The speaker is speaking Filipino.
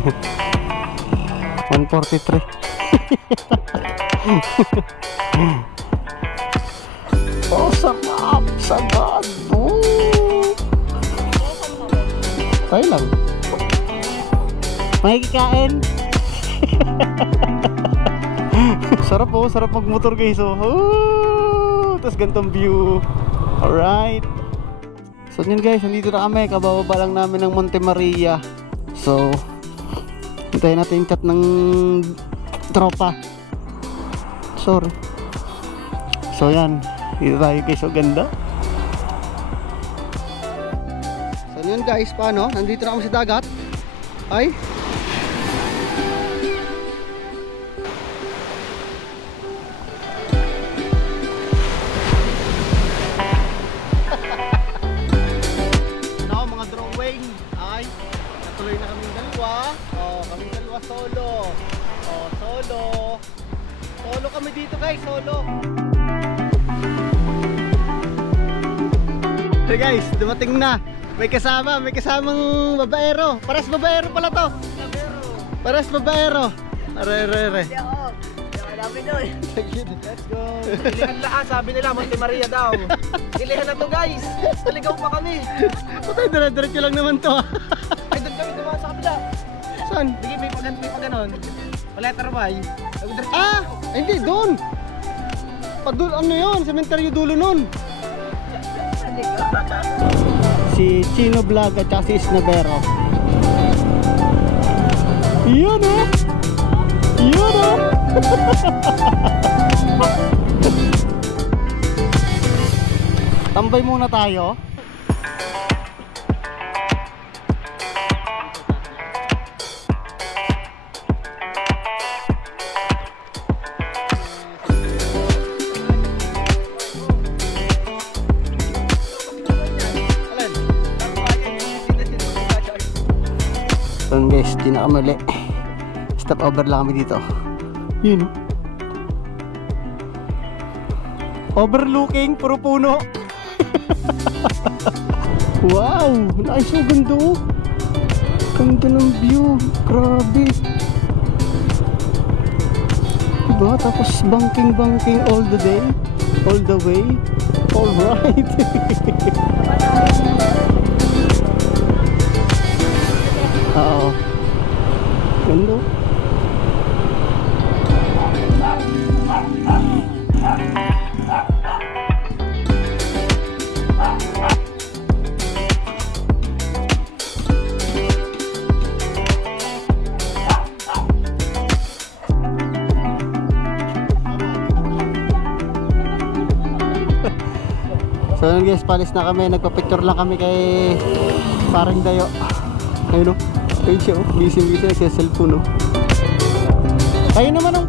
143. Oh, sarap! Sagad! Oh. Tayo lang. Makikikain. Sarap oh, sarap magmotor guys oh. Tapos ganitong view. Alright. So yun guys, nandito na kami. Kabababa lang namin ng Monte Maria. So hintayin natin yung chat ng tropa. Sorry. So yan, dito tayo guys. So ganda. So yun guys, paano? Nandito na kami sa dagat. Ay natuloy na kaming dalawa. Oh, kaming dalawa solo. Oh, solo. Solo kami dito guys, solo. Hey guys, dumating na. May kasamang babaero. Paras babaero pala to. Paras babaero. Are. Let's go. Ilihan lahat, sabi nila Monte Maria daw. Ilihan na to guys. Naligaw pa kami. Patay, dire-diretso lang naman to. Ay, doon kami dumaan sa kabila. Saan? Bigay may pag-ganon. Letter Y. Ah! Hindi, doon! Padul, ano yun? Sementeryo dulo nun. Si Chino Vlog at saka si Snavero. Yun oh! Yun oh! Tambay muna tayo. So guys, di na kami ulit. Stop over lang kami dito. Yun. Overlooking, puro puno. Wow, nice oh, ganda oh. Ganda ng view, grabe. Diba? Tapos banking all the day, all the way. Alright. Oo. Ganda. So yun guys, palis na kami. Nagpa-picture lang kami kay Paring Dayo. Ayun o, ayun siya o, busy sa cellphone o. Kayo naman ang